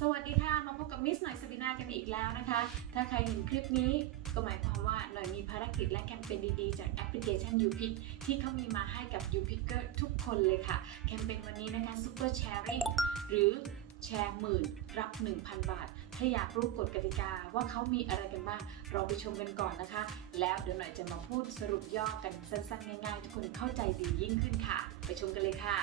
สวัสดีค่ะ มาพบกับมิสหน่อยสปินากันอีกแล้วนะคะ ถ้าใครเห็นคลิปนี้ก็หมายความว่าหน่อยมีภารกิจและแคมเปญดีๆ จากแอปพลิเคชัน u p i c ที่เขามีมาให้กับ u p i c k e r ทุกคนเลยค่ะ แคมเปญวันนี้นะคะ Super Sharing หรือแชร์หมื่นรับ 1,000 บาท ถ้าอยากรู้กฎกติกาว่าเขามีอะไรกันบ้างเราไปชมกันก่อนนะคะ แล้วเดี๋ยวหน่อยจะมาพูดสรุปย่อกันสั้นๆง่ายๆ ทุกคนเข้าใจดียิ่งขึ้นค่ะ ไปชมกันเลยค่ะ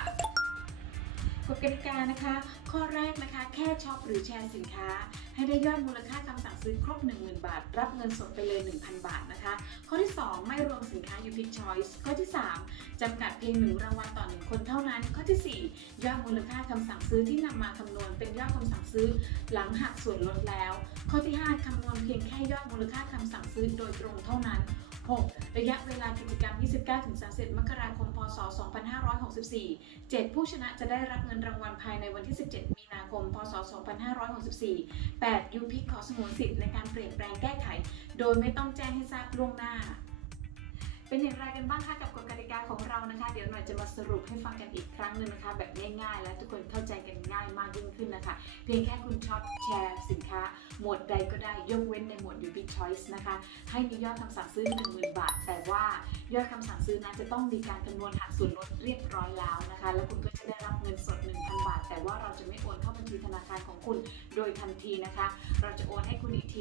กฎกติกานะคะ ข้อแรกนะคะ แค่ช็อปหรือแชร์สินค้า ให้ได้ยอดมูลค่าคำสั่งซื้อครบ 10,000 บาท รับเงินสดไปเลย 1,000 บาทนะคะ ข้อที่ 2 ไม่รวมสินค้า u p i c Choice ข้อที่ 3จำกัดเพียงหนึ่งรางวัลต่อหนึ่งคนเท่านั้น ข้อที่ 4 ยอดมูลค่าคำสั่งซื้อที่นำมาคำนวณเป็นยอดคำสั่งซื้อ หลังหักส่วนลดแล้ว ข้อที่ 5คำนวณเพียงแค่ยอดมูลค่าคำสั่งซื้อโดยตรงเท่านั้น 6. ระยะเวลากิจกรรม 29-30 มกราคม พศ 2564 7. ผู้ชนะจะได้รับเงินรางวัลภายในวันที่ 17 มีนาคม พศ 2564 8. ยูพิกขอสมุนสิทธิ์ในการเปลี่ยนแปลงแก้ไข โดยไม่ต้องแจ้งให้ทราบล่วงหน้า เป็นอย่างไรกันบ้างคะกับกฎกติกาของเรานะคะ เดี๋ยวหน่อยจะมาสรุปให้ฟังกันอีกครั้งหนึ่งนะคะ แบบง่ายๆ และทุกคนเข้าใจกันง่ายมากยิ่งขึ้นนะคะ เพียงแค่คุณชอบแชร์สินค้า หมวดใดก็ได้ยกเว้นในหมวด u b i Choice นะคะ ให้มียอดคำสั่งซื้อ 10,000 บาท แต่ว่ายอดคำสั่งซื้อนั้นจะต้องมีการคำนวณหักส่วนลดเรียบร้อยแล้วนะคะ แล้วคุณก็จะได้รับเงินสด 1,000 บาท แต่ว่าเราจะไม่โอนเข้าบัญชีธนาคารของคุณโดยทันทีนะคะ เราจะโอนให้คุณอีกที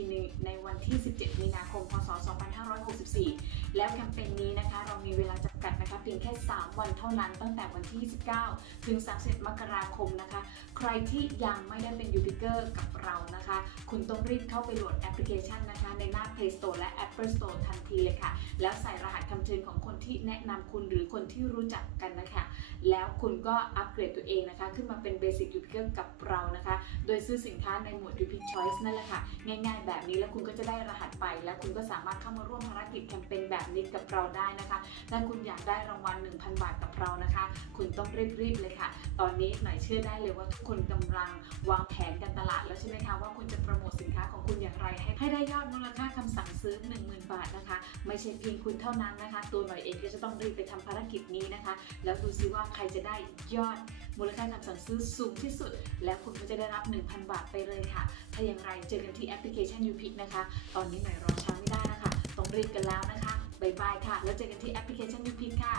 แล้วแคมเปญนี้นะคะ เรามีเวลาจำกัดนะคะเพียงแค่ 3 วันเท่านั้นตั้งแต่วันที่ 29 ถึง 30 มกราคมนะคะ ใครที่ยังไม่ได้เป็นยูบิเกอร์กับเรานะคะ คุณต้องรีบเข้าไปโหลดแอปพลิเคชันนะคะ ในหน้า Play Store และ Apple Store ทันทีเลยค่ะ แล้วใส่รหัสคำเชิญของคนที่แนะนำคุณหรือคนที่รู้จักกันนะคะ แล้วคุณก็อัปเกรดตัวเองนะคะ ขึ้นมาเป็น Basic u b i k e r กับเรานะคะ โดยซื้อสินค้าในหมวด u p i c Choice นั่นแหละค่ะ ง่ายๆ แบบนี้แล้วคุณก็จะได้รหัสไป แล้วคุณก็สามารถเข้ามาร่วมภารกิจแคมเปญแบบนี้กับเราได้นะคะถ้าคุณอยากได้รางวัล 1,000 บาทกับเรานะคะ คุณต้องรีบๆเลยค่ะ ตอนนี้หน่อยเชื่อได้เลยว่าทุกคนกำลังวางแผนกันตลาดแล้วใช่ไหมคะว่าคุณจะโปรโมทสินค้าของคุณอย่างไร ให้ให้ได้ยอดมูลค่าคำสั่งซื้อ 10,000 บาทนะคะ ไม่ใช่เพียงคุณเท่านั้นนะคะ ตัวหน่อยเองก็จะต้องรีบไปทำภารกิจนี้นะคะ แล้วดูซิว่าใครจะได้ยอดมูลค่าคำสั่งซื้อสูงที่สุด แล้วคุณก็จะได้รับ 1,000 บาทไปเลยค่ะ ถ้าอย่างไรเจอกันที่แอปพลิเคชัน YouPick นะคะ ตอนนี้หน่อยรอช้าไม่ได้แล้วค่ะต้องรีบกันแล้วนะคะบายบายค่ะ แล้วเจอกันที่แอปพลิเคชัน YouPick ค่ะ